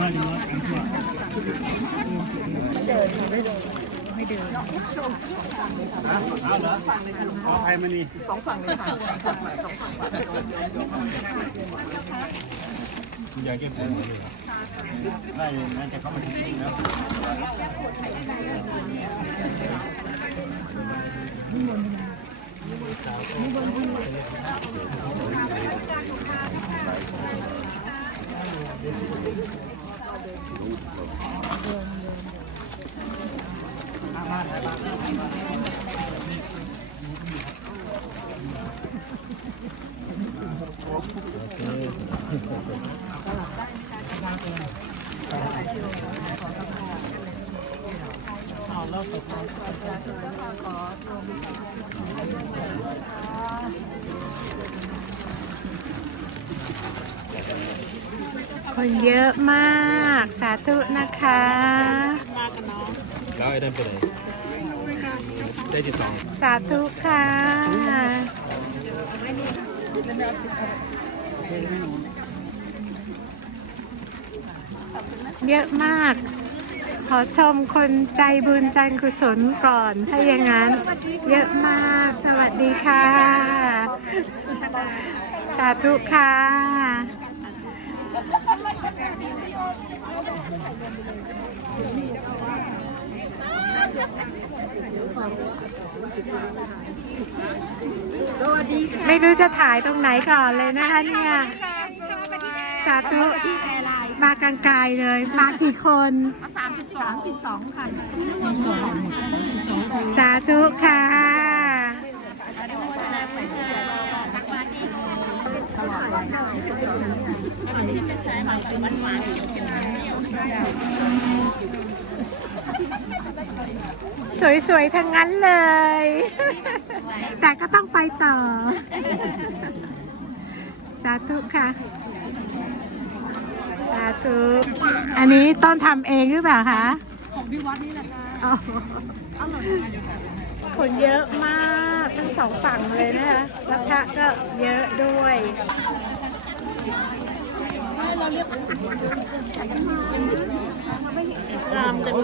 ม่เดินไม่เดินไม่เดินเอาเหรอเอาใครมานี่สองฝั่งเลยค่ะสองฝั่งสองฝั่งอยากเก็บเงินเลยน่าจะน่าจะเข้ามาถึงนี่แล้ว เราตกลงขอ คนเยอะมาก สาธุนะคะแล้วไอ้นั่นไปไหนได้ติดต่อสาธุค่ะเยอะมาก ขอชมคนใจบุญใจกุศลก่อน ถ้าอย่างนั้น เยอะมาก สวัสดีค่ะ สาธุค่ะ ไม่รู้จะถ่ายตรงไหนก่อนเลยนะคะเนี่ยสาธุมากังกายเลย มากี่คนสามสิบสามสิบสองค่ะสาธุค่ะ สวยๆ ทั้งนั้นเลย แต่ก็ต้องไปต่อ สาธุค่ะ สาธุ อันนี้ต้นทำเองหรือเปล่าคะ ของที่วัดนี่แหละค่ะคนเยอะมาก ทั้งสองฝั่งเลยนะคะแล้วพระก็เยอะด้วย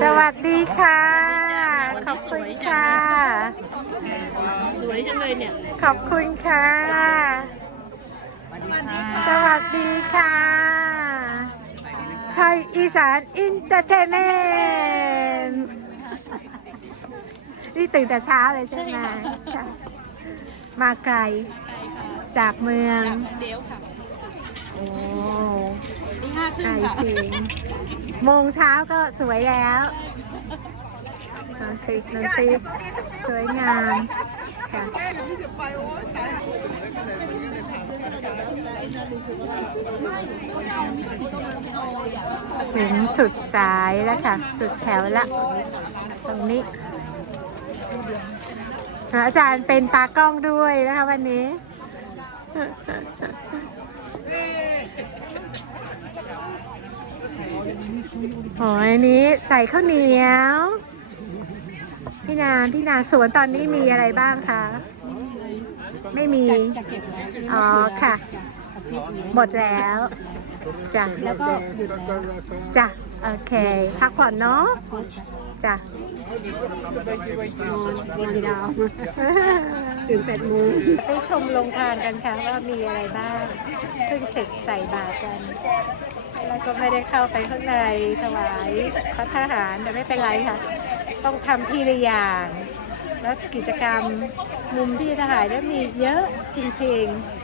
สวัสดีค่ะ ขอบคุณค่ะ สวยจังเลยเนี่ย ขอบคุณค่ะ สวัสดีค่ะ ไทยอีสานอินเตอร์เทนเมนต์ นี่ตื่นแต่เช้าเลยใช่ไหมค่ะมาไกลจากเมืองเดี๋ยวค่ะโอ้ตีห้าครึ่ไกลงค่ะจริงโมงเช้าก็สวยแล้วดนตรีดนตรีสวยงามค่ะถึงสุดสายแล้วค่ะ สุดแถวละ ตรงนี้ อาจารย์เป็นตากล้องด้วยนะคะวันนี้ โอ้ยอันนี้ใส่ข้าวเหนียว พี่นานพี่นานสวนตอนนี้มีอะไรบ้างคะ ไม่มี อ๋อค่ะ หมดแล้ว จ้ะ แล้วก็หยุดแล้วจ้ะ โอเค พักผ่อนเนาะจ้ะนอนนอนยาวตื่นแปดโมงไปชมโรงทานกันค่ะว่ามีอะไรบ้างเพิ่งเสร็จใส่บาตรกัน แล้วก็ไม่ได้เข้าไปข้างในถวายพระทหารแต่ไม่เป็นไรค่ะ ต้องทำทีละอย่าง แล้วกิจกรรมมุมที่ทหารก็มีเยอะจริง ๆ